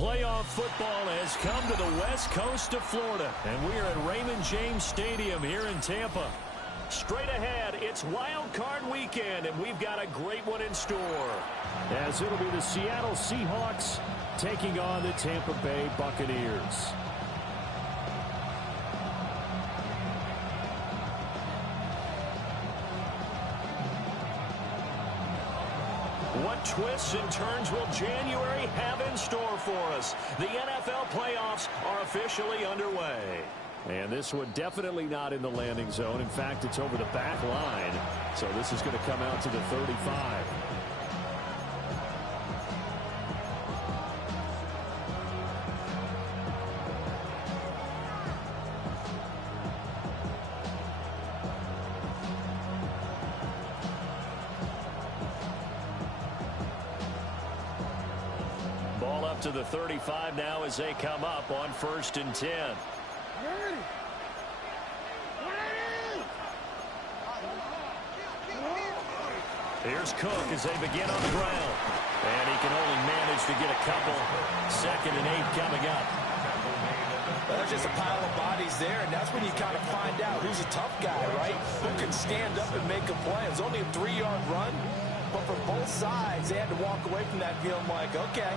Playoff football has come to the west coast of Florida, and we are at Raymond James Stadium here in Tampa. Straight ahead, it's Wildcard weekend, and we've got a great one in store, as it'll be the Seattle Seahawks taking on the Tampa Bay Buccaneers. What twists and turns will January have in store for us? The NFL playoffs are officially underway. And this one definitely not in the landing zone. In fact, it's over the back line. So this is going to come out to the 35. Ball up to the 35 now as they come up on 1st and 10. Here's Cook as they begin on the ground. And he can only manage to get a couple. 2nd and 8 coming up. Well, there's just a pile of bodies there, and that's when you kind of find out who's a tough guy, right? Who can stand up and make a play. It's only a 3-yard run, but for both sides, they had to walk away from that feeling like, okay,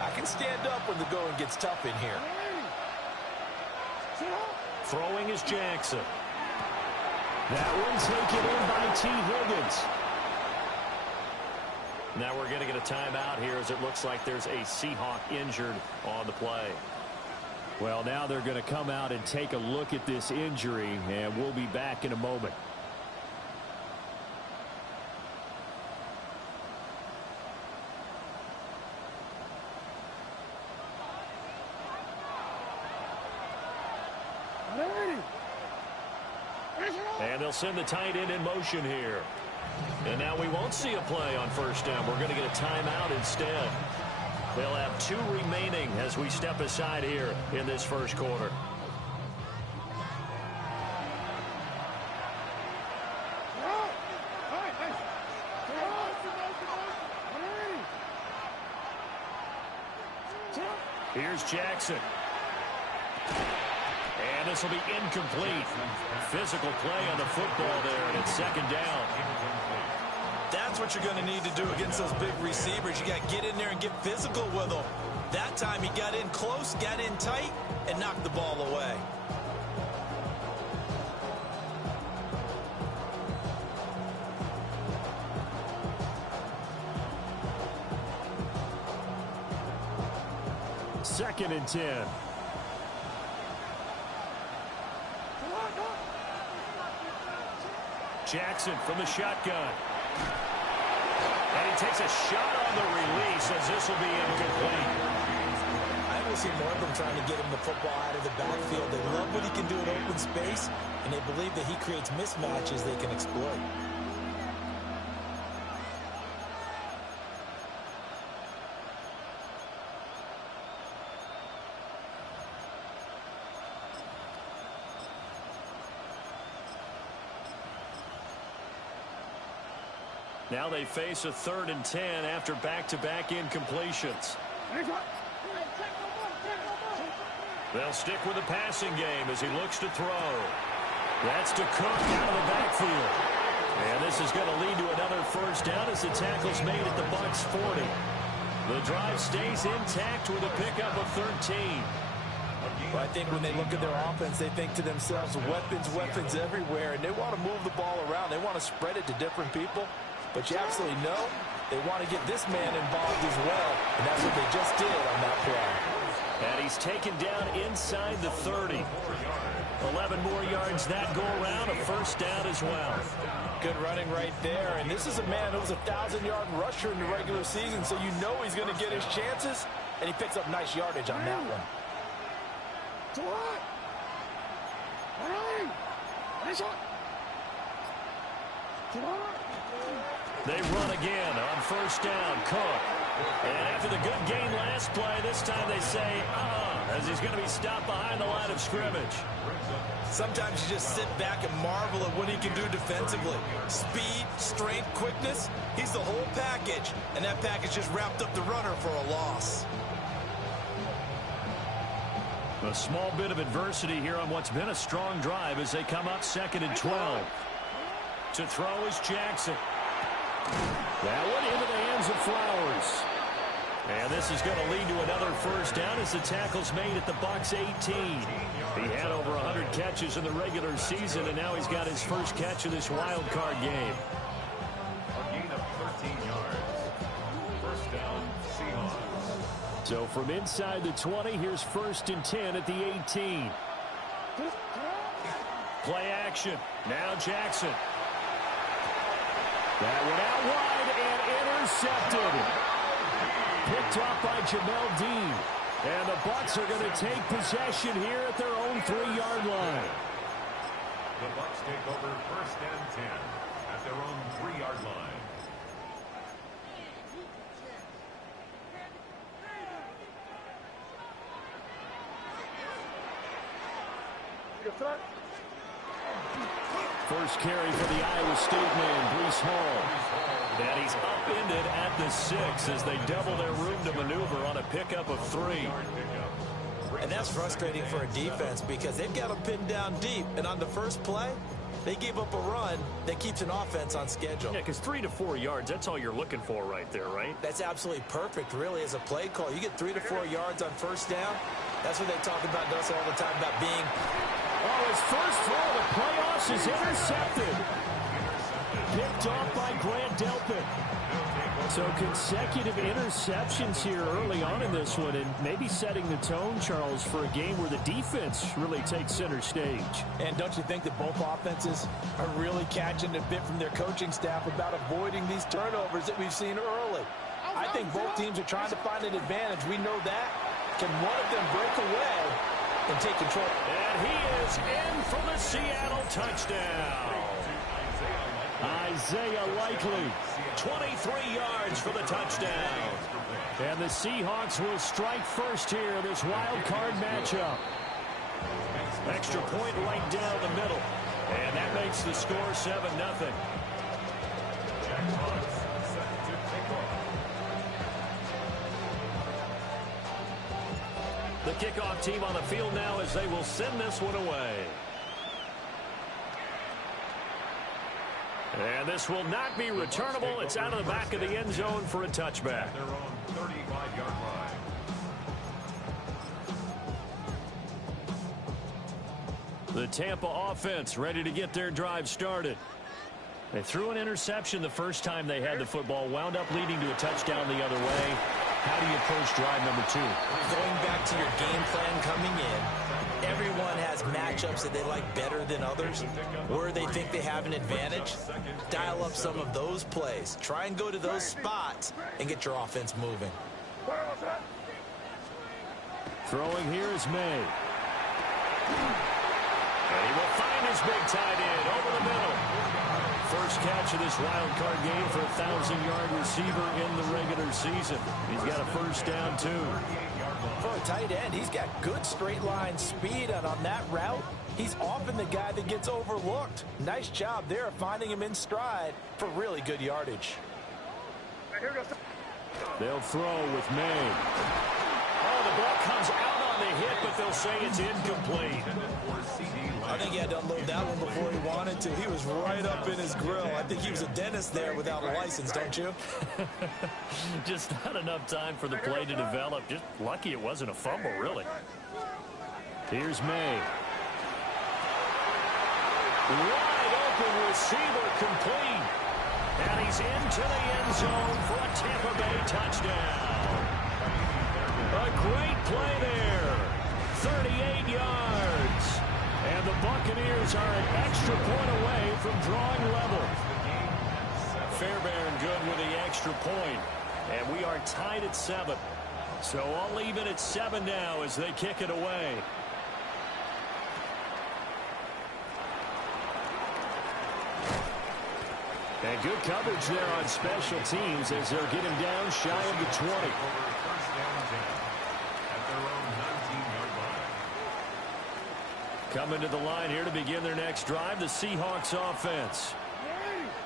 I can stand up when the going gets tough in here. Throwing is Jackson. That one taken in by T. Higgins. Now we're going to get a timeout here as it looks like there's a Seahawk injured on the play. Well, now they're going to come out and take a look at this injury, and we'll be back in a moment. And they'll send the tight end in motion here. And now we won't see a play on 1st down. We're going to get a timeout instead. They'll have 2 remaining as we step aside here in this first quarter. Here's Jackson. And this will be incomplete. Physical play on the football there, and it's 2nd down. That's what you're going to need to do against those big receivers. You got to get in there and get physical with them. That time he got in close, got in tight, and knocked the ball away. Second and 10. Jackson from the shotgun. And he takes a shot on the release as this will be incomplete. I will see more of them trying to get him the football out of the backfield. They love what he can do in open space, and they believe that he creates mismatches they can exploit. Now they face a 3rd and 10 after back-to-back incompletions. They'll stick with the passing game as he looks to throw. That's to Cook out of the backfield. And this is going to lead to another 1st down as the tackle's made at the Bucs 40. The drive stays intact with a pickup of 13. Well, I think when they look at their offense, they think to themselves, weapons everywhere, and they want to move the ball around. They want to spread it to different people. But you absolutely know they want to get this man involved as well, and that's what they just did on that play. And he's taken down inside the 30. 11 more yards that go around, a 1st down as well. Good running right there, and this is a man who was a 1,000-yard rusher in the regular season, so you know he's going to get his chances, and he picks up nice yardage on that one. They run again on 1st down. Cook. And after the good game last play, this time they say, as he's going to be stopped behind the line of scrimmage. Sometimes you just sit back and marvel at what he can do defensively. Speed, strength, quickness, he's the whole package. And that package just wrapped up the runner for a loss. A small bit of adversity here on what's been a strong drive as they come up 2nd and 12. To throw is Jackson. That one into the hands of Flowers. And this is going to lead to another first down as the tackle's made at the Bucs 18. He had over 100 catches in the regular season, and now he's got his first catch of this wild card game. A gain of 13 yards. First down, Seahawks. So from inside the 20, here's 1st and 10 at the 18. Play action. Now Jackson. That one out wide and intercepted. Picked off by Jamel Dean. And the Bucs are going to take possession here at their own 3-yard line. The Bucs take over 1st and 10 at their own 3-yard line. First carry for the Iowa State man, Breece Hall. And he's upended at the 6 as they double their room to maneuver on a pickup of 3. And that's frustrating for a defense because they've got them pinned down deep. And on the first play, they gave up a run that keeps an offense on schedule. Yeah, because 3 to 4 yards, that's all you're looking for right there, right? That's absolutely perfect, really, as a play call. You get 3 to 4 yards on first down. That's what they talk about, Dustin, all the time about being. Oh, his first throw of the playoffs is intercepted. Picked off by Grant Delpit. So consecutive interceptions here early on in this one, and maybe setting the tone, Charles, for a game where the defense really takes center stage. And don't you think that both offenses are really catching a bit from their coaching staff about avoiding these turnovers that we've seen early? I think both teams are trying to find an advantage. We know that. Can one of them break away and take control? And he is in for the Seattle touchdown. Isaiah Likely, 23 yards for the touchdown. And the Seahawks will strike first here in this wild card matchup. Extra point right down the middle. And that makes the score 7-0. The kickoff team on the field now as they will send this one away. And this will not be returnable. It's out of the back of the end zone for a touchback. Their own 35-yard line. The Tampa offense ready to get their drive started. They threw an interception the first time they had the football, wound up leading to a touchdown the other way. How do you approach drive number 2? Going back to your game plan coming in, everyone has matchups that they like better than others, where they think they have an advantage. Dial up some of those plays. Try and go to those spots and get your offense moving. Throwing here is May. And he will find his big tight end over the middle. First catch of this wild card game for a 1,000-yard receiver in the regular season. He's got a first down, too. For a tight end, he's got good straight line speed, and on that route, he's often the guy that gets overlooked. Nice job there of finding him in stride for really good yardage. They'll throw with May. Oh, the ball comes out on the hit, but they'll say it's incomplete. I think he had to unload that one before he wanted to. He was right up in his grill. I think he was a dentist there without a license, don't you? Just not enough time for the play to develop. Just lucky it wasn't a fumble, really. Here's May. Wide open receiver complete. And he's into the end zone for a Tampa Bay touchdown. A great play there. 38 yards. And the Buccaneers are an extra point away from drawing level. Fairbairn good with the extra point. And we are tied at 7. So all even at 7 now as they kick it away. And good coverage there on special teams as they'll get him down shy of the 20. Coming to the line here to begin their next drive, the Seahawks offense.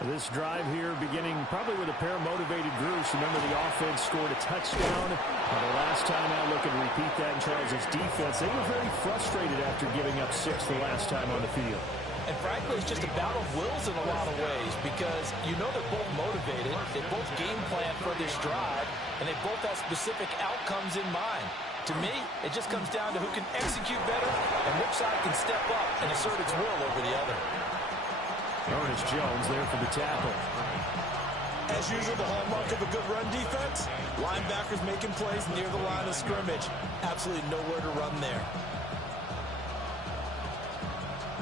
This drive here beginning probably with a pair of motivated groups. Remember, the offense scored a touchdown. The last time out, looking to repeat that in Charles' defense. They were very frustrated after giving up 6 the last time on the field. And frankly, it's just a battle of wills in a lot of ways because you know they're both motivated. They both game plan for this drive, and they both have specific outcomes in mind. To me, it just comes down to who can execute better and which side can step up and assert its will over the other. Ernest Jones there for the tackle. As usual, the hallmark of a good run defense, linebackers making plays near the line of scrimmage. Absolutely nowhere to run there.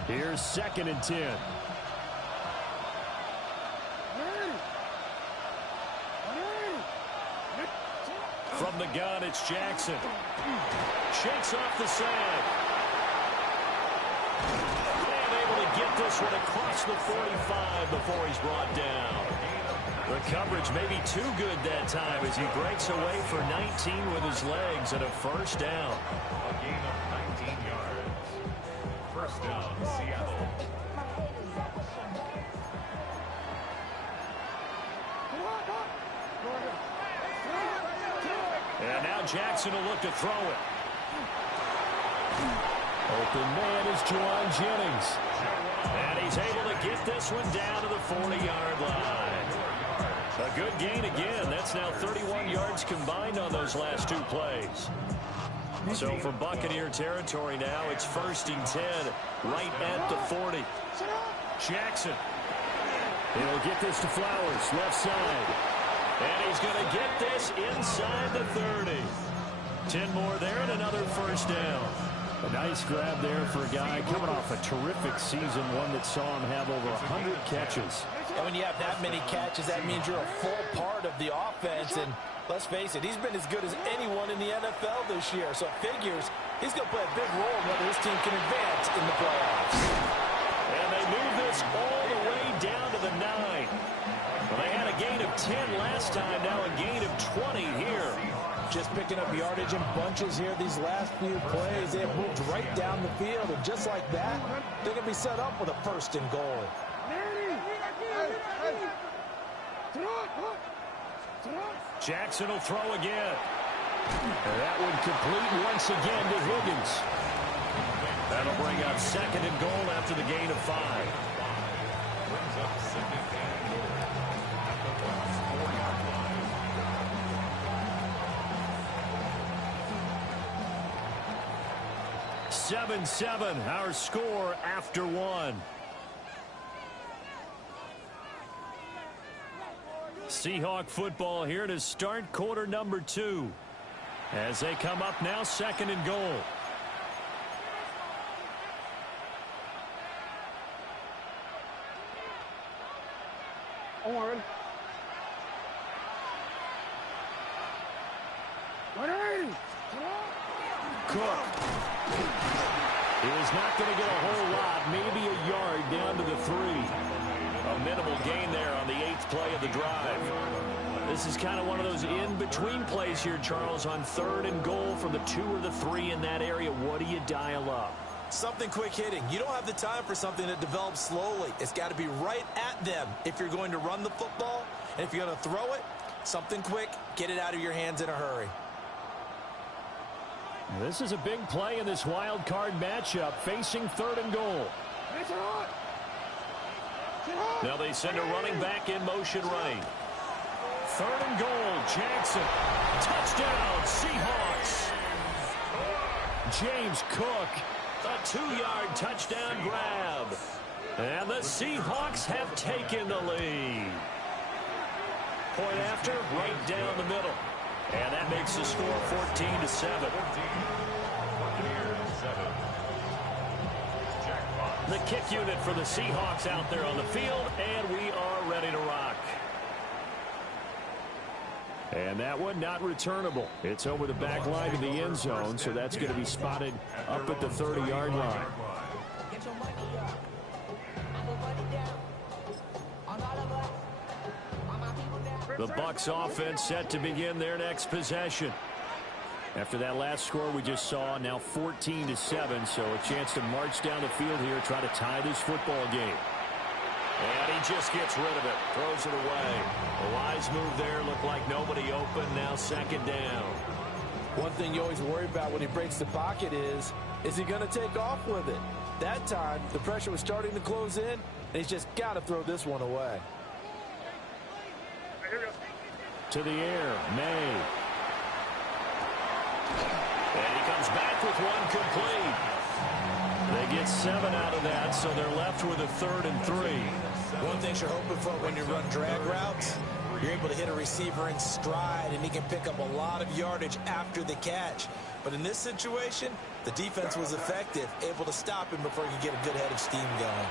Here's 2nd and 10. From the gun, it's Jackson. Shakes off the side. And able to get this one across the 45 before he's brought down. The coverage may be too good that time as he breaks away for 19 with his legs and a first down. A gain of 19 yards. First down, Seattle. And now Jackson will look to throw it. Open man is Juwan Jennings. And he's able to get this one down to the 40-yard line. A good gain again. That's now 31 yards combined on those last 2 plays. So from Buccaneer territory now, it's 1st and 10, right at the 40. Jackson. He'll get this to Flowers, left side. And he's going to get this inside the 30. 10 more there and another first down. A nice grab there for a guy coming off a terrific season, one that saw him have over 100 catches. And when you have that many catches, that means you're a full part of the offense. And let's face it, he's been as good as anyone in the NFL this year. So it figures he's going to play a big role in whether his team can advance in the playoffs. And they move this all the way down to the 9. Well, they had a gain of 10 last time, now a gain of 20 here. Just picking up yardage in bunches here these last few plays. They have moved right down the field, and just like that, they're going to be set up with a 1st and goal. Jackson will throw again. And that one complete once again to Higgins. That'll bring up 2nd and goal after the gain of 5. Brings up 2nd and goal at the 4-yard line. 7-7, our score after 1. Seahawk football here to start quarter number 2. As they come up now, 2nd and goal. Owen. Cook is not going to get a whole lot, maybe a yard down to the 3. A minimal gain there on the 8th play of the drive. This is kind of one of those in-between plays here, Charles, on 3rd and goal from the 2 or the 3 in that area. What do you dial up? Something quick hitting. You don't have the time for something that develops slowly. It's got to be right at them if you're going to run the football. And if you're going to throw it, something quick, get it out of your hands in a hurry. This is a big play in this wild card matchup, facing 3rd and goal. Now they send a running back in motion right. 3rd and goal, Jackson. Touchdown, Seahawks. James Cook, a 2-yard touchdown grab. And the Seahawks have taken the lead. Point after, right down the middle. And that makes the score 14-7. 7. Jackpot. The kick unit for the Seahawks out there on the field, and we are ready to rock. And that one not returnable. It's over the back line to the end zone, so that's going to be spotted up at the 30-yard line. The Bucs offense set to begin their next possession. After that last score we just saw, now 14-7, so a chance to march down the field here, try to tie this football game. And he just gets rid of it, throws it away. A wise move there, looked like nobody open, now second down. One thing you always worry about when he breaks the pocket is he going to take off with it? That time, the pressure was starting to close in, and he's just got to throw this one away. To the air, May. And he comes back with one complete. They get 7 out of that, so they're left with a 3rd and 3. One thing you're hoping for when you run drag routes, you're able to hit a receiver in stride, and he can pick up a lot of yardage after the catch. But in this situation, the defense was effective, able to stop him before he could get a good head of steam going.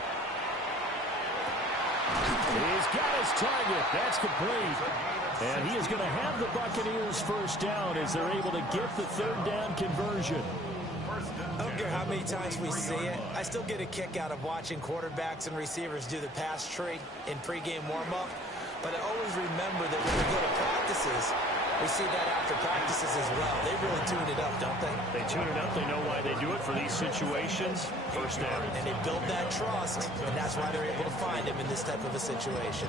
He's got his target. That's complete. And he is going to have the Buccaneers first down as they're able to get the 3rd down conversion. I don't care how many times we see it. I still get a kick out of watching quarterbacks and receivers do the pass tree in pregame warm-up. But I always remember that when we go to practices, we see that after practices as well. They really tune it up, don't they? They tune it up. They know why they do it for these situations. First down. And they build that trust, and that's why they're able to find him in this type of a situation.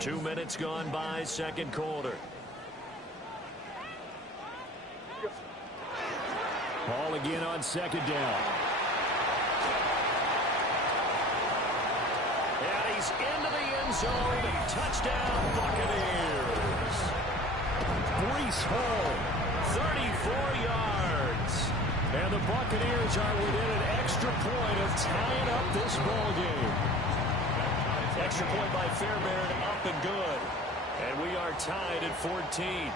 2 minutes gone by, second quarter. Ball again on second down. And he's into the end zone. Touchdown, Buccaneers. Breece Hall, 34 yards. And the Buccaneers are within an extra point of tying up this ball game. Extra point by Fairbairn, up and good. And we are tied at 14.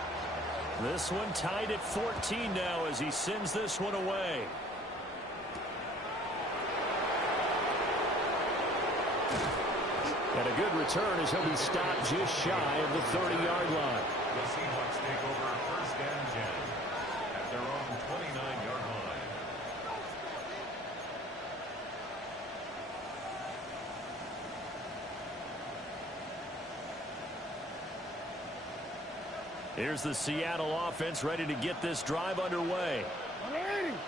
This one tied at 14 now as he sends this one away. And a good return as he'll be stopped just shy of the 30-yard line. The Seahawks take over 1st and 10 at their own 29-yard line. Here's the Seattle offense ready to get this drive underway.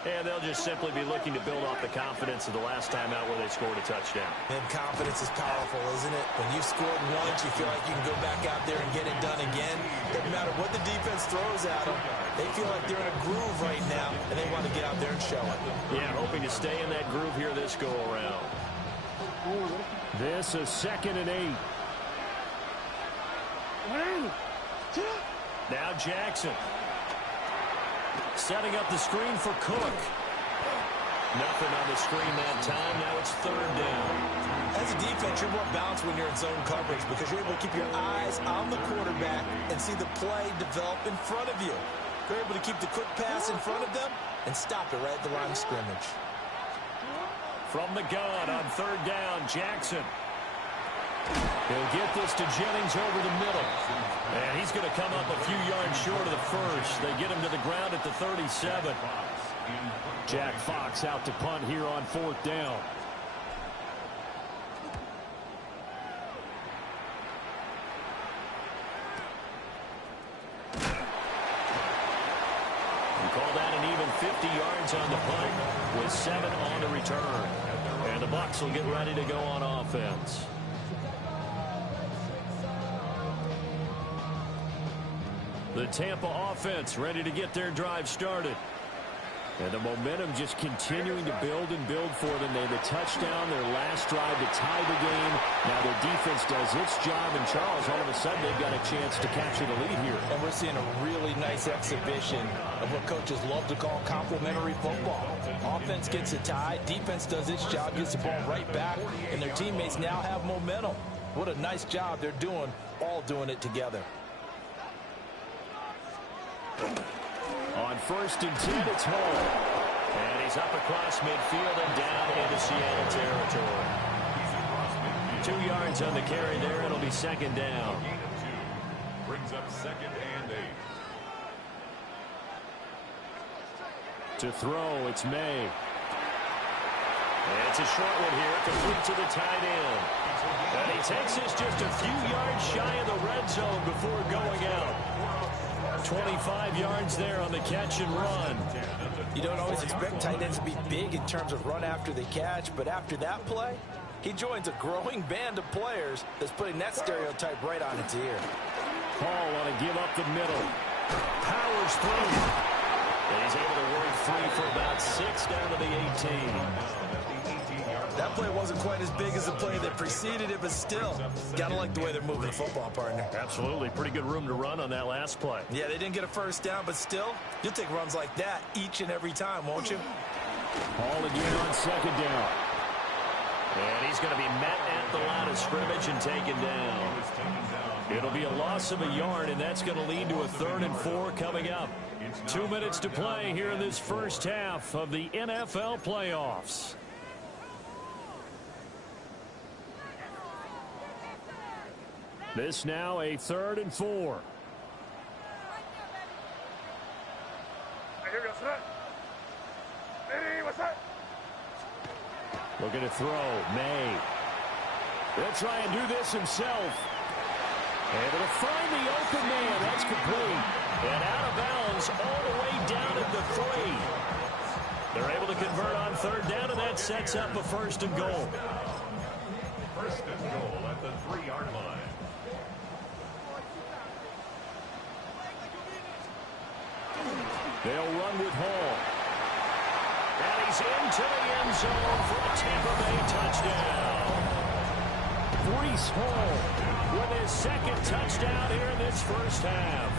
And they'll just simply be looking to build off the confidence of the last time out where they scored a touchdown. And confidence is powerful, isn't it? When you've scored once, you feel like you can go back out there and get it done again. Doesn't matter what the defense throws at them. They feel like they're in a groove right now, and they want to get out there and show it. Yeah, hoping to stay in that groove here this go-around. This is 2nd and 8. Now Jackson. Setting up the screen for Cook. Nothing on the screen that time. Now it's 3rd down. As a defense, you're more balanced when you're in zone coverage because you're able to keep your eyes on the quarterback and see the play develop in front of you. You're able to keep the quick pass in front of them and stop it right at the line of scrimmage. From the gun on 3rd down, Jackson. He'll get this to Jennings over the middle. And he's going to come up a few yards short of the first. They get him to the ground at the 37. Jack Fox out to punt here on 4th down. We call that an even 50 yards on the punt with 7 on the return. And the Bucs will get ready to go on offense. The Tampa offense ready to get their drive started. And the momentum just continuing to build and build for them. They had a touchdown their last drive to tie the game. Now their defense does its job, and Charles, all of a sudden, they've got a chance to capture the lead here. And we're seeing a really nice exhibition of what coaches love to call complementary football. Offense gets a tie, defense does its job, gets the ball right back, and their teammates now have momentum. What a nice job they're doing, all doing it together. On 1st and 10, it's Hall. And he's up across midfield and down into Seattle territory. 2 yards on the carry there. It'll be 2nd down. Brings up 2nd and 8. To throw, it's May. And it's a short one here, complete to the tight end. And he takes this just a few yards shy of the red zone before going out. 25 yards there on the catch and run. You don't always expect tight ends to be big in terms of run after the catch, but after that play, he joins a growing band of players that's putting that stereotype right on its ear. Hall want to give up the middle. Powers through. And he's able to work free for about 6 down to the 18. That play wasn't quite as big as the play that preceded it, but still, gotta like the way they're moving the football, partner. Absolutely. Pretty good room to run on that last play. Yeah, they didn't get a first down, but still, you'll take runs like that each and every time, won't you? Hall again on second down. And he's going to be met at the line of scrimmage and taken down. It'll be a loss of a yard, and that's going to lead to a 3rd and 4 coming up. 2 minutes to play here in this first half of the NFL playoffs. This now a 3rd and 4. Looking to throw. May. He'll try and do this himself. Able to find the open man. That's complete. And out of bounds all the way down at the 3. They're able to convert on 3rd down, and that sets up a 1st and goal. 1st and goal at the 3-yard line. They'll run with Hall. And he's into the end zone for a Tampa Bay touchdown. Breece Hall with his 2nd touchdown here in this first half.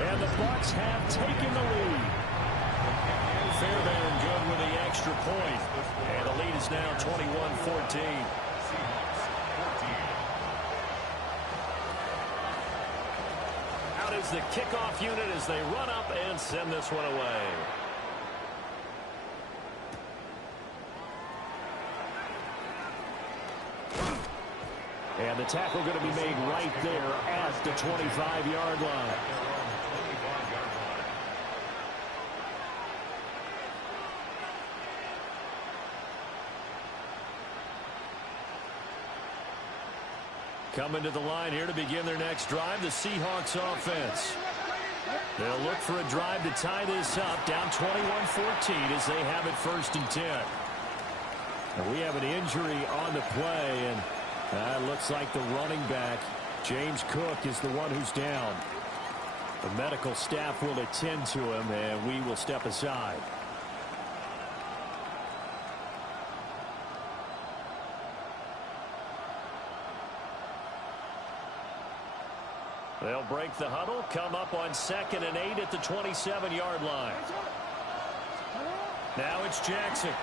And the Bucs have taken the lead. Fairbairn good with the extra point. And the lead is now 21-14. Out is the kickoff unit as they run up and send this one away. And the tackle going to be made right there at the 25-yard line. Coming to the line here to begin their next drive, the Seahawks offense. They'll look for a drive to tie this up, down 21-14 as they have it 1st and 10. And we have an injury on the play, and it looks like the running back, James Cook, is the one who's down. The medical staff will attend to him, and we will step aside. They'll break the huddle, come up on 2nd and 8 at the 27-yard line. Now it's Jackson.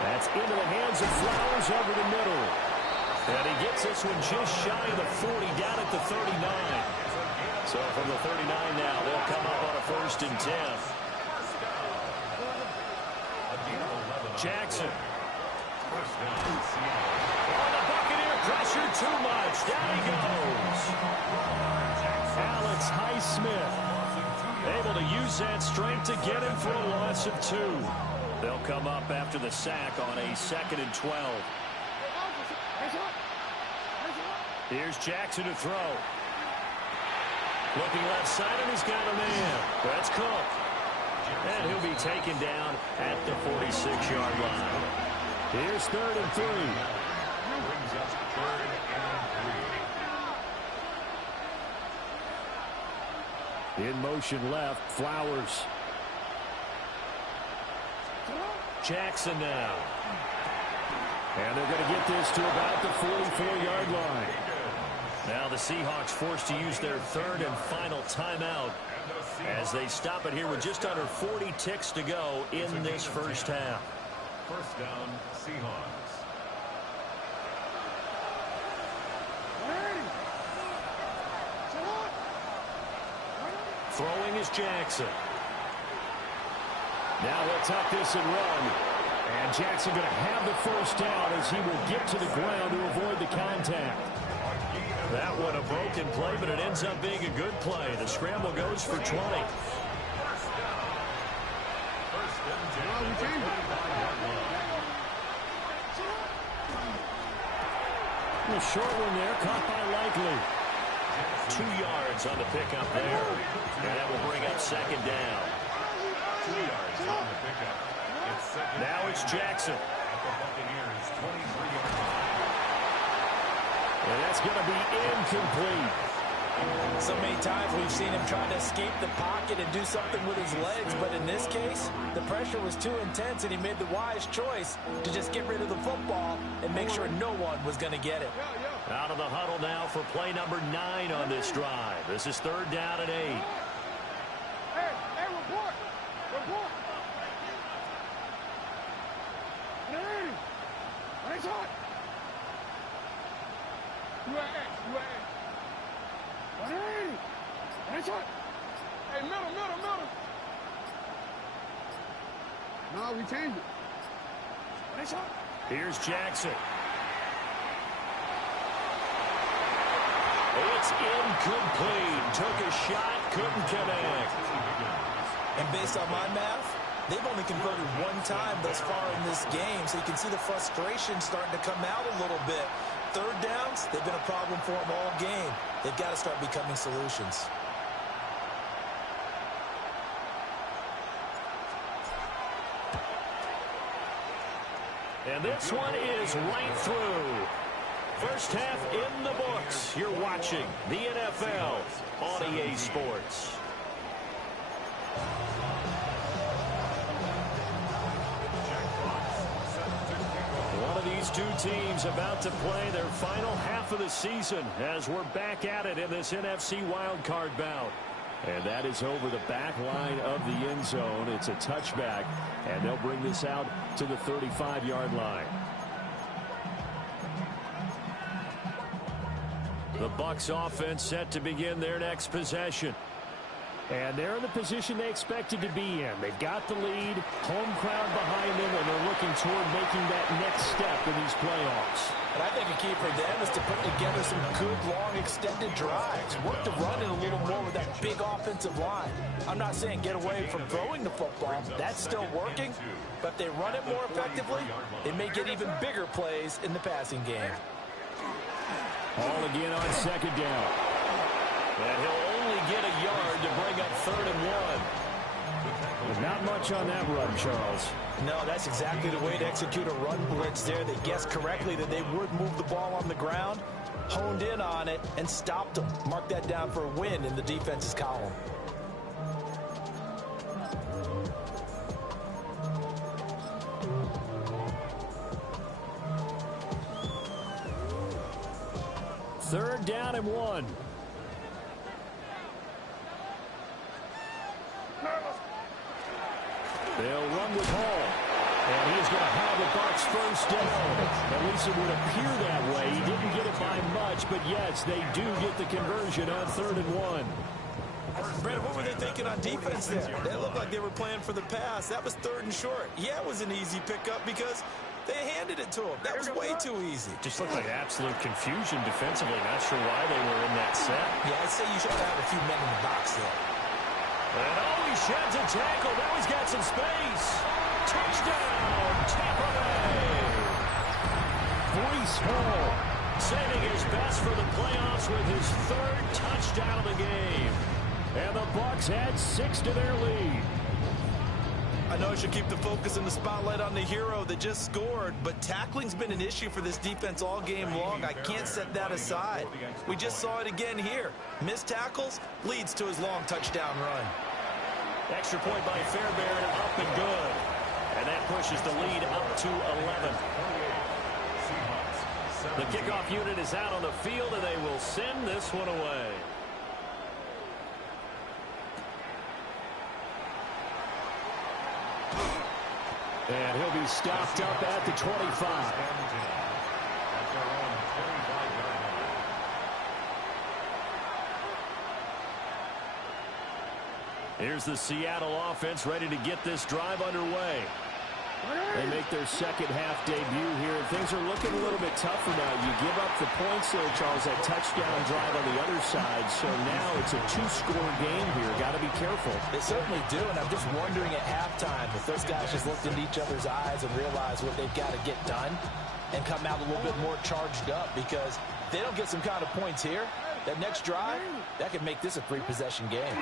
That's into the hands of Flowers over the middle. And he gets this one just shy of the 40, down at the 39. So from the 39 now, they'll come up on a 1st and 10. Jackson. Oh, the Buccaneer pressure too much. Down he goes. Alex Highsmith able to use that strength to get him for a loss of 2. They'll come up after the sack on a 2nd and 12. Here's Jackson to throw. Looking left side, and he's got a man. That's Cook. And he'll be taken down at the 46-yard line. Here's 3rd and 3. Brings us 3rd and 3. In motion left, Flowers. Jackson now. And they're going to get this to about the 44-yard line. Now the Seahawks forced to use their 3rd and final timeout as they stop it here with just under 40 ticks to go in this first half. 1st down, Seahawks. Throwing is Jackson. Now he'll tuck this and run. And Jackson going to have the 1st down as he will get to the ground to avoid the contact. That one a broken play, but it ends up being a good play. The scramble goes for 20. A short one there, caught by Likely. 2 yards on the pickup there. And that will bring up 2nd down. 2 yards on the pickup. Now it's Jackson. At the Buccaneers' 23-yard line. And that's going to be incomplete. So many times we've seen him trying to escape the pocket and do something with his legs, but in this case, the pressure was too intense and he made the wise choice to just get rid of the football and make sure no one was going to get it. Out of the huddle now for play number 9 on this drive. This is 3rd down and 8. Hey, report! Report! Hey! Nice hot! UAA! Hey! Nice hot! Hey, middle! No, we changed it. Nice hot! Here's Jackson. It's incomplete. Took a shot, couldn't connect. And based on my math, they've only converted 1 time thus far in this game, so you can see the frustration starting to come out a little bit. 3rd downs, they've been a problem for them all game. They've got to start becoming solutions. And this one is right through. First half in the books. You're watching the NFL on EA Sports. One of these 2 teams about to play their final half of the season as we're back at it in this NFC wildcard bout. And that is over the back line of the end zone. It's a touchback, and they'll bring this out to the 35-yard line. The Bucs offense set to begin their next possession. And they're in the position they expected to be in. They've got the lead, home crowd behind them, and they're looking toward making that next step in these playoffs. And I think a key for them is to put together some good, long, extended drives. Work the run in a little more with that big offensive line. I'm not saying get away from throwing the football. That's still working. But if they run it more effectively, they may get even bigger plays in the passing game. Ball again on 2nd down. And he'll only get a yard to bring up 3rd and 1. Not much on that run, Charles. No, that's exactly the way to execute a run blitz there. They guessed correctly that they would move the ball on the ground, honed in on it, and stopped them. Mark that down for a win in the defense's column. Third down and 1. They'll run with Hall. And he's going to have the Bucs first down. At least it would appear that way. He didn't get it by much, but yes, they do get the conversion on 3rd and 1. Brad, what were they thinking on defense there? They looked like they were playing for the pass. That was 3rd and short. Yeah, it was an easy pickup because they handed it to him. That was way too easy. Just looked like absolute confusion defensively. Not sure why they were in that set. Yeah, I'd say you should have a few men in the box there. And he sheds a tackle. Now he's got some space. Touchdown, Tampa Bay. Breece Hall saving his best for the playoffs with his 3rd touchdown of the game. And the Bucs add 6 to their lead. I know I should keep the focus and the spotlight on the hero that just scored, but tackling's been an issue for this defense all game long. I can't set that aside. We just saw it again here. Missed tackles leads to his long touchdown run. Extra point by Fairbairn, up and good. And that pushes the lead up to 11. The kickoff unit is out on the field, and they will send this one away. And he'll be stopped up at the 25. Here's the Seattle offense ready to get this drive underway. They make their second half debut here. Things are looking a little bit tougher now. You give up the points there, Charles, that touchdown drive on the other side. So now it's a 2-score game here. Got to be careful. They certainly do, and I'm just wondering at halftime if those guys just looked into each other's eyes and realized what they've got to get done and come out a little bit more charged up, because if they don't get some kind of points here, that next drive, that could make this a 3-possession game.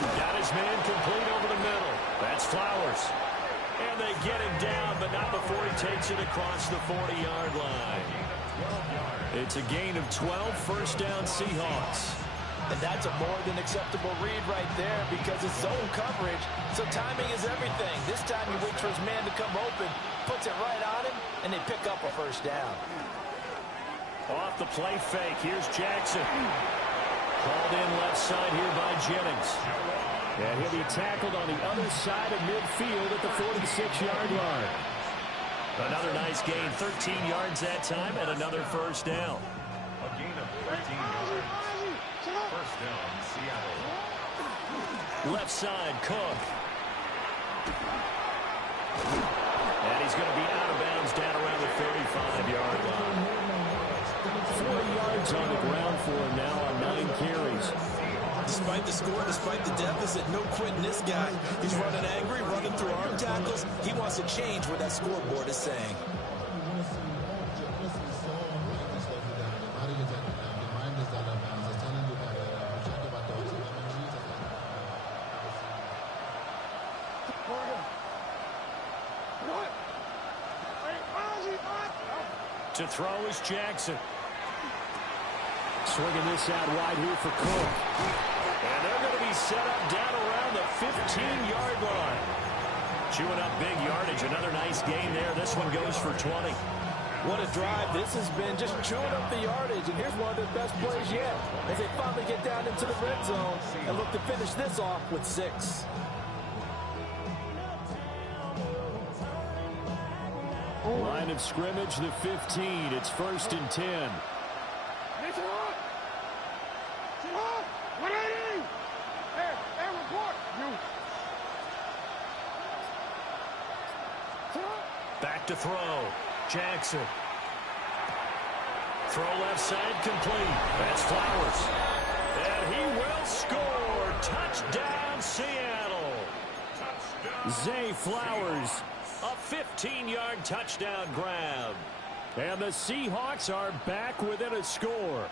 Got his man complete over the middle. That's Flowers. And they get him down, but not before he takes it across the 40-yard line. It's a gain of 12, first down Seahawks. And that's a more than acceptable read right there because it's zone coverage, so timing is everything. This time he waits for his man to come open, puts it right on him, and they pick up a first down. Off the play fake, here's Jackson. Hauled in left side here by Jennings. And he'll be tackled on the other side of midfield at the 46-yard line. Another nice gain, 13 yards that time, and another first down. A gain of 13 yards. First down, Seattle. Left side, Cook. And he's going to be out of bounds down around the 35-yard line. 4 yards on the ground for him now on 9 carries. Despite the score, despite the deficit, no quitting this guy. He's running angry, running through arm tackles. He wants to change what that scoreboard is saying. To throw is Jackson. Swinging this out wide here for Cook. And they're going to be set up down around the 15-yard line. Chewing up big yardage. Another nice gain there. This one goes for 20. What a drive. This has been just chewing up the yardage. And here's one of their best plays yet as they finally get down into the red zone and look to finish this off with 6. Line of scrimmage, the 15. It's 1st and 10. Back to throw. Jackson. Throw left side complete. That's Flowers. And he will score. Touchdown, Seattle. Zay Flowers. A 15-yard touchdown grab. And the Seahawks are back within a score.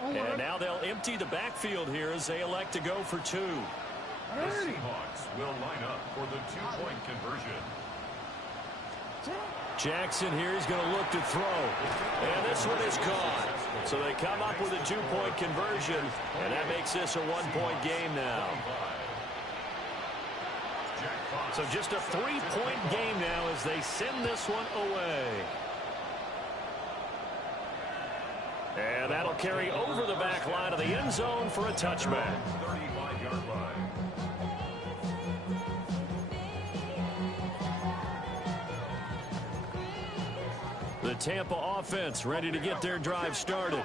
And now they'll empty the backfield here as they elect to go for 2. The Seahawks will line up for the 2-point conversion. Jackson here is going to look to throw. And this one is caught. So they come up with a 2-point conversion. And that makes this a 1-point game now. So just a 3-point game now as they send this one away. And that'll carry over the back line of the end zone for a touchback. 35-yard line. The Tampa offense ready to get their drive started.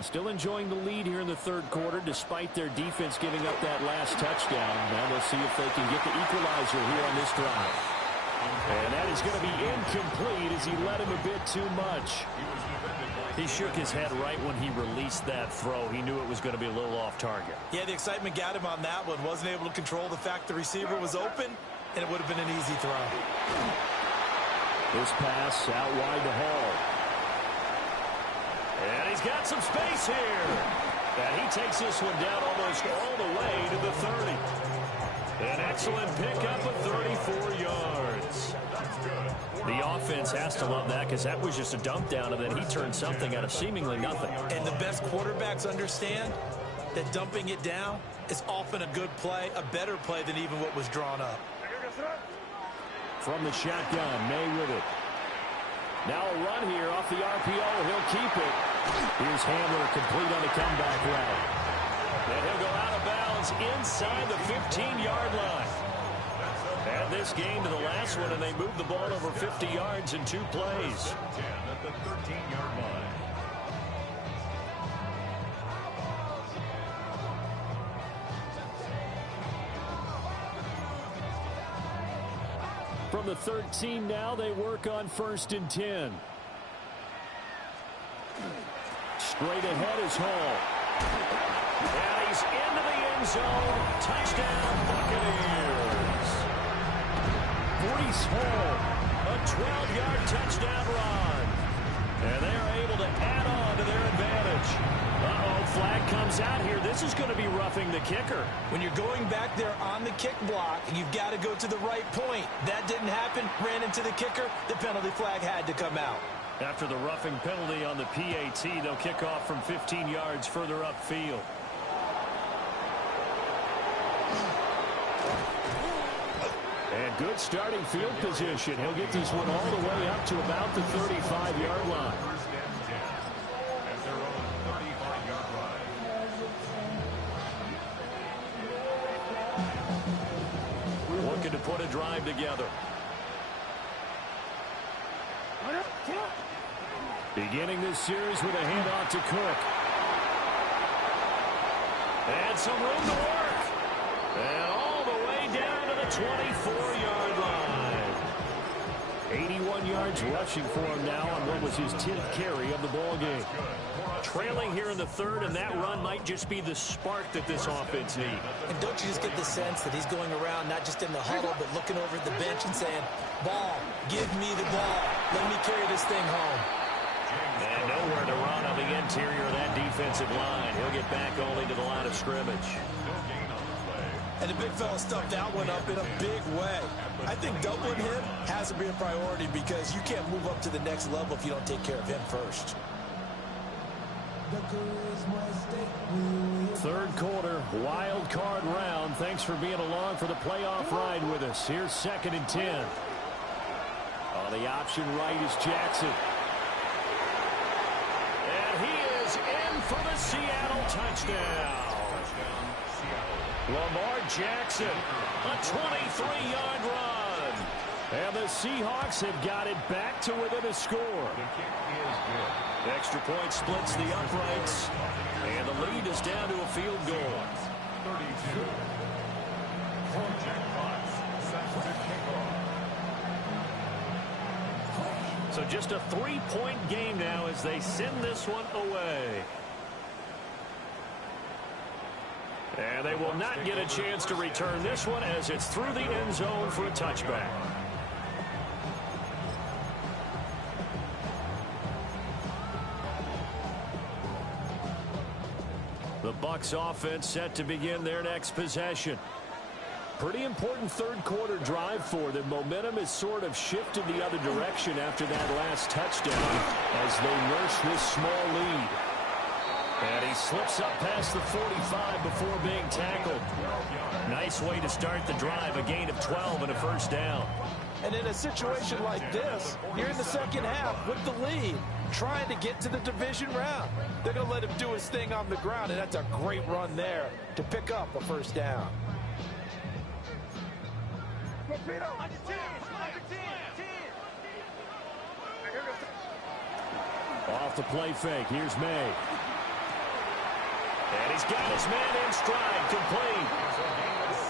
Still enjoying the lead here in the 3rd quarter despite their defense giving up that last touchdown. Now they'll see if they can get the equalizer here on this drive. And that is going to be incomplete as he led him a bit too much. He shook his head right when he released that throw. He knew it was going to be a little off target. Yeah, the excitement got him on that one. Wasn't able to control the fact the receiver was open, and it would have been an easy throw. This pass out wide to Hall. And he's got some space here. And he takes this one down almost all the way to the 30. An excellent pickup of 34 yards. The offense has to love that because that was just a dump down, and then he turned something out of seemingly nothing. And the best quarterbacks understand that dumping it down is often a good play, a better play than even what was drawn up. From the shotgun, May with it. Now a run here off the RPO. He'll keep it. Here's Hamler complete on the comeback route. And he'll go out of bounds inside the 15-yard line. Add this game to the last one, and they move the ball over 50 yards in 2 plays. 10 at the 13-yard line. From the 13 now, they work on 1st and 10. Straight ahead is Hall. And he's into the end zone. Touchdown, Buccaneers. Breece Hall, a 12-yard touchdown run. And they are able to add on to their advantage. scrimmage. Uh-oh, flag comes out here. This is going to be roughing the kicker. When you're going back there on the kick block, you've got to go to the right point. That didn't happen. Ran into the kicker. The penalty flag had to come out. After the roughing penalty on the PAT, they'll kick off from 15 yards further upfield. And good starting field position. He'll get this one all the way up to about the 35-yard line. First and 10 at their own 35-yard line. Looking to put a drive together. Beginning this series with a handoff to Cook. And some room to work. And all the way down to the 24-yard line. 81 yards rushing for him now on what was his 10th carry of the ball game. Trailing here in the third, and that run might just be the spark that this offense needs. And don't you just get the sense that he's going around not just in the huddle, but looking over at the bench and saying, ball, give me the ball. Let me carry this thing home. And nowhere to run on the interior of that defensive line. He'll get back only to the line of scrimmage. And the big fella stuffed that one up in a big way. I think doubling him has to be a priority because you can't move up to the next level if you don't take care of him first. Third quarter, wild card round. Thanks for being along for the playoff ride with us. Here's 2nd and 10. On the option right is Jackson. And he is in for the Seattle touchdown. Lamar Jackson, a 23-yard run. And the Seahawks have got it back to within a score. Extra point splits the uprights. And the lead is down to a field goal. 32. Jack Fox set to kick off. So just a 3-point game now as they send this one away. And they will not get a chance to return this one as it's through the end zone for a touchback. The Bucs offense set to begin their next possession. Pretty important third quarter drive for them. Momentum has sort of shifted the other direction after that last touchdown as they nurse this small lead. And he slips up past the 45 before being tackled. Nice way to start the drive, a gain of 12 and a first down. And in a situation like this, you're in the second half with the lead, trying to get to the division round. They're going to let him do his thing on the ground, and that's a great run there to pick up a first down. Off the play fake, here's May. And he's got his man in stride, complete.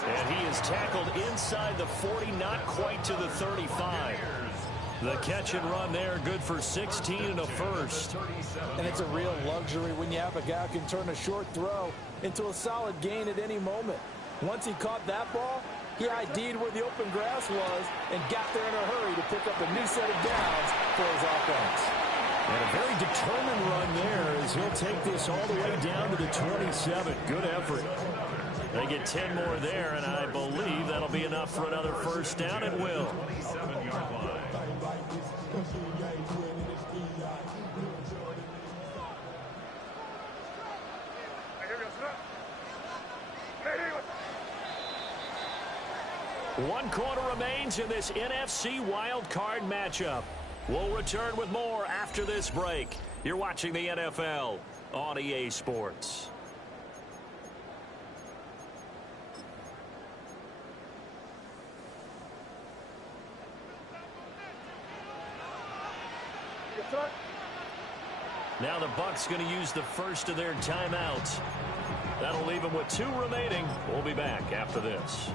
And he is tackled inside the 40, not quite to the 35. The catch and run there, good for 16 and a first. And it's a real luxury when you have a guy who can turn a short throw into a solid gain at any moment. Once he caught that ball, he ID'd where the open grass was and got there in a hurry to pick up a new set of downs for his offense. And a very determined run there as he'll take this all the way down to the 27. Good effort. They get 10 more there, and I believe that'll be enough for another first down. It will. 27-yard line. One quarter remains in this NFC wildcard matchup. We'll return with more after this break. You're watching the NFL on EA Sports. Now the Bucs going to use the first of their timeouts. That'll leave them with 2 remaining. We'll be back after this.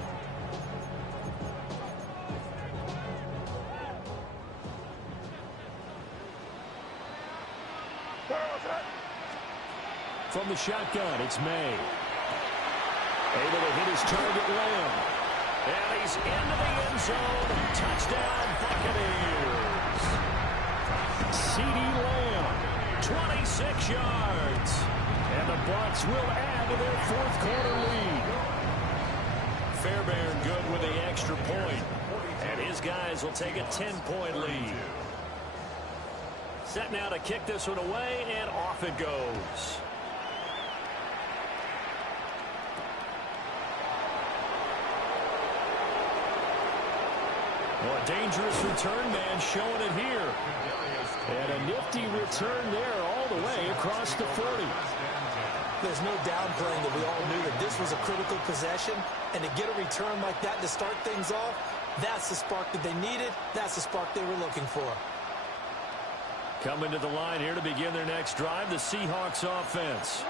From the shotgun, it's May. Able to hit his target, Lamb. And he's into the end zone. Touchdown, Buccaneers. CeeDee Lamb, 26 yards. And the Bucs will add to their fourth quarter lead. Fairbairn good with the extra point. And his guys will take a 10-point lead. Set now to kick this one away, and off it goes. Well, a dangerous return man showing it here. And a nifty return there all the way across the 40. There's no downplaying that we all knew that this was a critical possession. And to get a return like that to start things off, that's the spark that they needed. That's the spark they were looking for. Coming to the line here to begin their next drive, the Seahawks offense.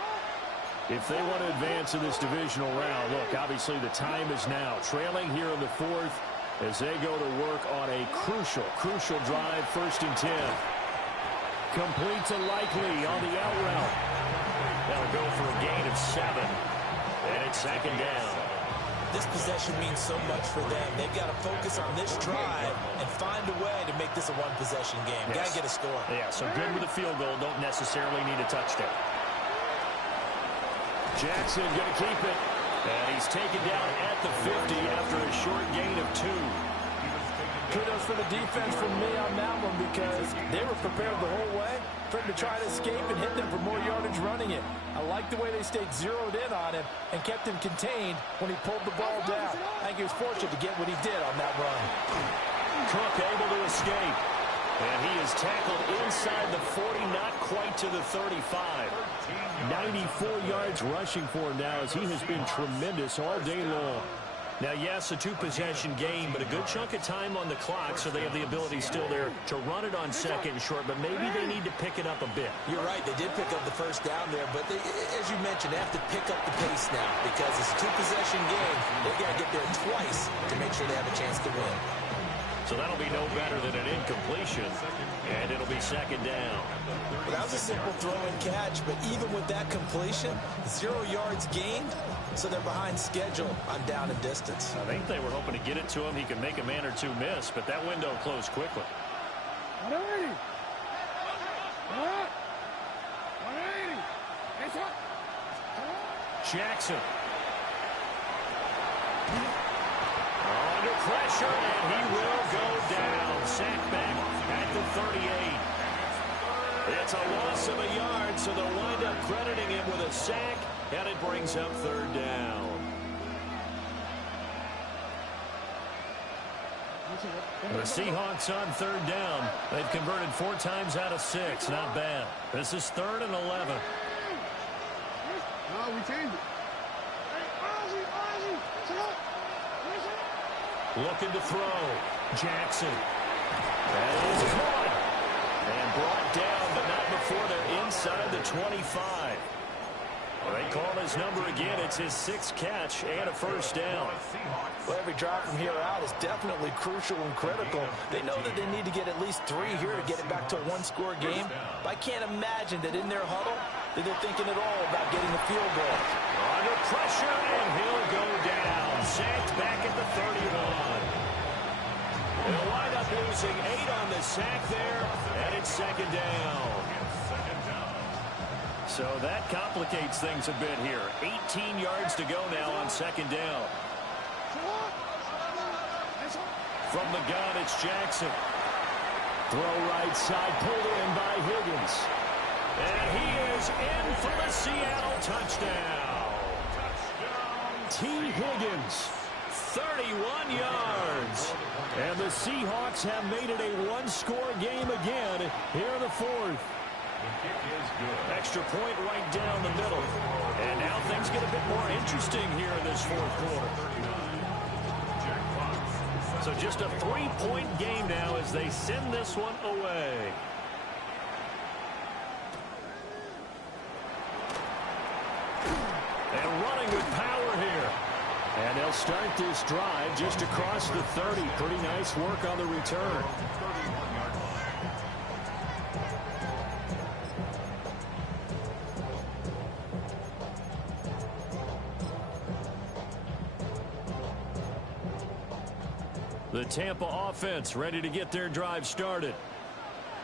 If they want to advance in this divisional round, look, obviously the time is now. Trailing here in the fourth as they go to work on a crucial drive, 1st and 10. Complete to Likely on the out route. That'll go for a gain of 7. And it's 2nd down. This possession means so much for them. They've got to focus on this drive and find a way to make this a one-possession game. Yes. Got to get a score. Yeah, so good with a field goal. Don't necessarily need a touchdown. Jackson going to keep it. And he's taken down at the 50 after a short gain of 2. Kudos for the defense from me on that one because they were prepared the whole way for him to try to escape and hit them for more yardage running it. I like the way they stayed zeroed in on him and kept him contained when he pulled the ball down. I think he was fortunate to get what he did on that run. Cook able to escape. And he is tackled inside the 40, not quite to the 35. 94 yards rushing for him now as he has been tremendous all day long. Now, yes, a 2-possession game, but a good chunk of time on the clock, so they have the ability still there to run it on 2nd and short, but maybe they need to pick it up a bit. You're right. They did pick up the 1st down there, but they, as you mentioned, they have to pick up the pace now because it's a 2-possession game. They've got to get there twice to make sure they have a chance to win. So that'll be no better than an incompletion, and it'll be 2nd down. Well, that was a simple throw and catch, but even with that completion, 0 yards gained, so they're behind schedule on down and distance. I think they were hoping to get it to him. He could make a man or two miss, but that window closed quickly. 180. 180. It's up. Jackson. Under pressure, and he will go down. Sacked back at the 38. It's a loss of a yard, so they'll wind up crediting him with a sack, and it brings up 3rd down. The Seahawks on 3rd down. They've converted 4 times out of 6. Not bad. This is 3rd and 11. No, we changed it. Looking to throw. Jackson. That is caught. And brought down, but not before they're inside the 25. Well, they call his number again. It's his 6th catch and a 1st down. Well, every drive from here out is definitely crucial and critical. They know that they need to get at least 3 here to get it back to a 1-score game. But I can't imagine that in their huddle that they're thinking at all about getting the field goal. Under pressure, and he'll go down. Sacked back at the 31. They'll wind up losing 8 on the sack there, and it's 2nd down. So that complicates things a bit here. 18 yards to go now on 2nd down. From the gun, it's Jackson. Throw right side, pulled in by Higgins. And he is in for the Seattle touchdown. T. Higgins, 31 yards. And the Seahawks have made it a 1-score game again here in the 4th. Extra point right down the middle. And now things get a bit more interesting here in this 4th quarter. So just a 3-point game now as they send this one away. And running with power here. And they'll start this drive just across the 30. Pretty nice work on the return. The Tampa offense ready to get their drive started.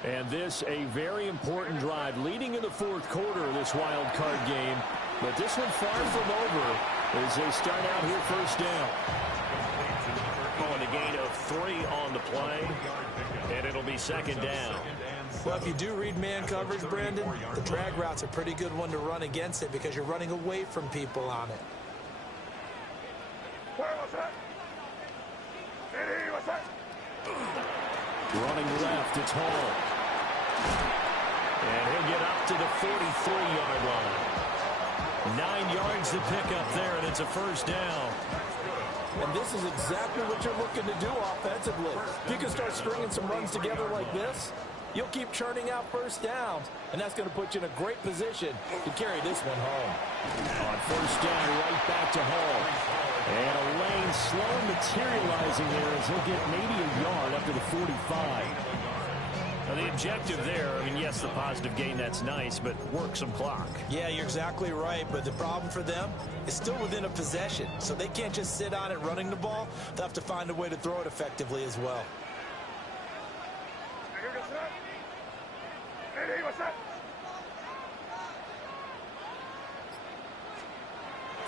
And this a very important drive leading in the fourth quarter of this wild card game. But this one far from over as they start out here first down. On a gain of 3 on the play. And it'll be second down. Well, if you do read man coverage, Brandon, the drag route's a pretty good one to run against it because you're running away from people on it. Running left, it's Hall. And he'll get up to the 43-yard line. 9 yards to pick up there, and it's a first down. And this is exactly what you're looking to do offensively. If you can start stringing some runs together like this, you'll keep churning out first downs, and that's going to put you in a great position to carry this one home. On first down, right back to Hall. And a lane slow materializing there as he'll get maybe a yard up to the 45. Now the objective there, I mean, yes, the positive gain, that's nice, but work some clock. Yeah, you're exactly right, but the problem for them is still within a possession, so they can't just sit on it running the ball. They'll have to find a way to throw it effectively as well.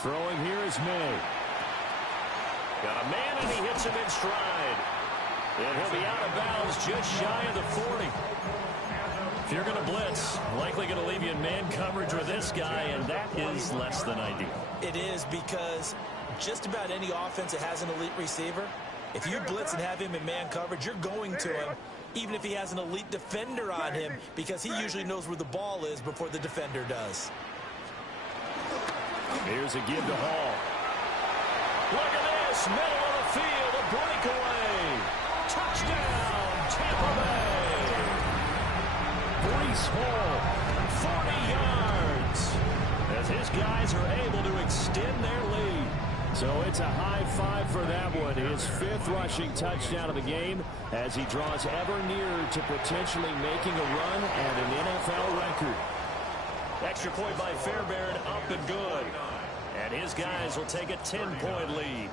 Throwing here is May. Got a man, and he hits him in stride. And he'll be out of bounds just shy of the 40. If you're going to blitz, likely going to leave you in man coverage with this guy, and that is less than ideal. It is because just about any offense that has an elite receiver, if you blitz and have him in man coverage, you're going to him, even if he has an elite defender on him, because he usually knows where the ball is before the defender does. Here's a give to Hall. Look at this, middle of the field, a breakaway. Touchdown, Tampa Bay. Breece Hall, 40 yards. As his guys are able to extend their lead. So it's a high five for that one. His 5th rushing touchdown of the game as he draws ever nearer to potentially making a run at an NFL record. Extra point by Fairbairn, up and good. And his guys will take a 10-point lead.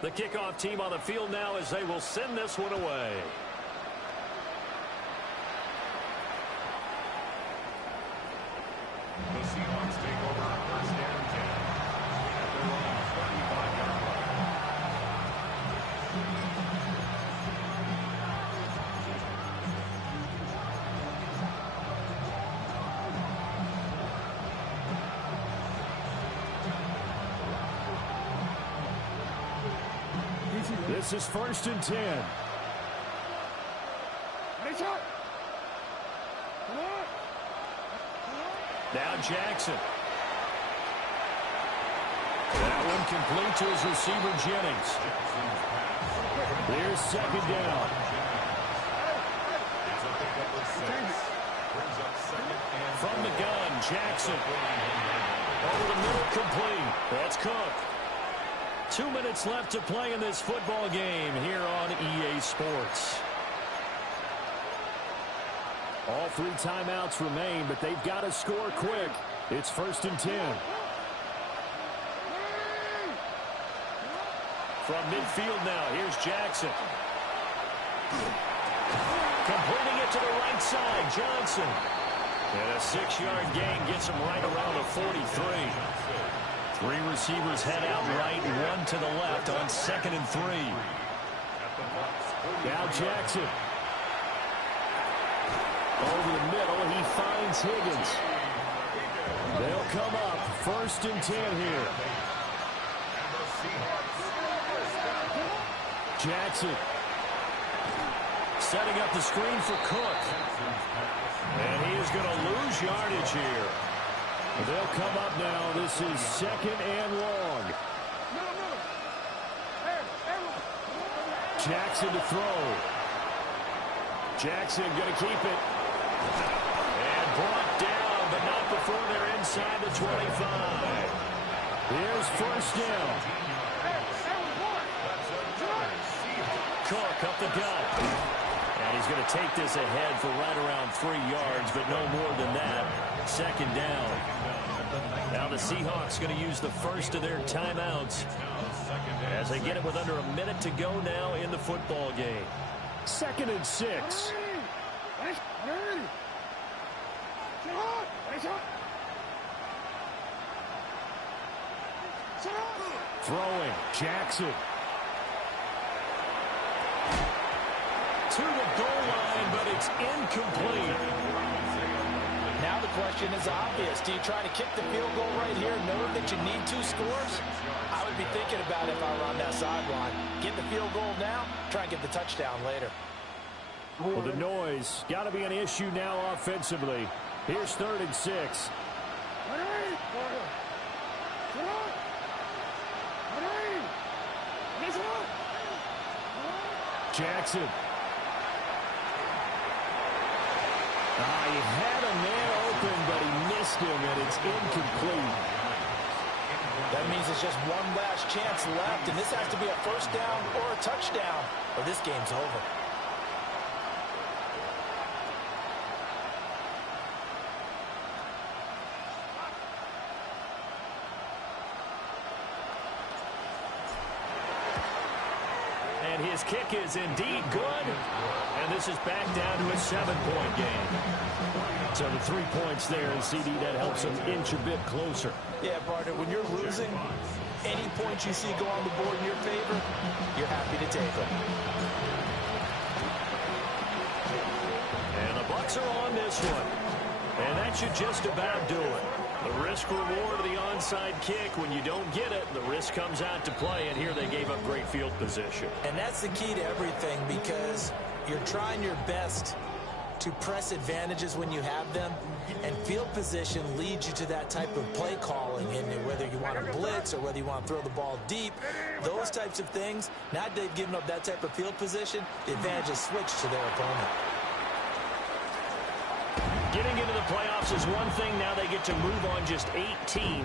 The kickoff team on the field now as they will send this one away. The Seahawks take over first and 10 at their own 35-yard line. This is first and 10. Now Jackson. That one complete to his receiver, Jennings. Here's second down. From the gun, Jackson. Over the middle, complete. That's Cook. 2 minutes left to play in this football game here on EA Sports. All 3 timeouts remain, but they've got to score quick. It's first and 10. From midfield now, here's Jackson. Completing it to the right side, Johnson. And a 6-yard gain gets him right around the 43. 3 receivers head out right, 1 to the left on 2nd and 3. Now Jackson. Over the middle, he finds Higgins. They'll come up first and 10 here. Jackson. Setting up the screen for Cook. And he is going to lose yardage here. They'll come up now. This is 2nd and long. Jackson to throw. Jackson going to keep it. And brought down, but not before they're inside the 25. Here's first down. Cook up the gut. And he's going to take this ahead for right around 3 yards, but no more than that. Second down. Now the Seahawks going to use the first of their timeouts as they get it with under a minute to go now in the football game. 2nd and 6. Throwing, Jackson. To the goal line, but it's incomplete. Now the question is obvious. Do you try to kick the field goal right here, knowing that you need 2 scores? I would be thinking about it if I were on that sideline. Get the field goal now, try and get the touchdown later. Well, the noise got to be an issue now offensively. Here's 3rd and 6. Jackson. He had a man open, but he missed him, and it's incomplete. That means it's just one last chance left, and this has to be a first down or a touchdown, or this game's over. And his kick is indeed good. And this is back down to a 7-point game. So the 3 points there, and CD, that helps them inch a bit closer. Yeah, partner, when you're losing, any points you see go on the board in your favor, you're happy to take them. And the Bucs are on this one. And that should just about do it. The risk-reward of the onside kick, when you don't get it, the risk comes out to play, and here they gave up great field position. And that's the key to everything, because you're trying your best to press advantages when you have them, and field position leads you to that type of play calling, and whether you want to blitz or whether you want to throw the ball deep, those types of things, now that they've given up that type of field position, the advantage is switched to their opponent. Getting into the playoffs is one thing. Now they get to move on just 8 teams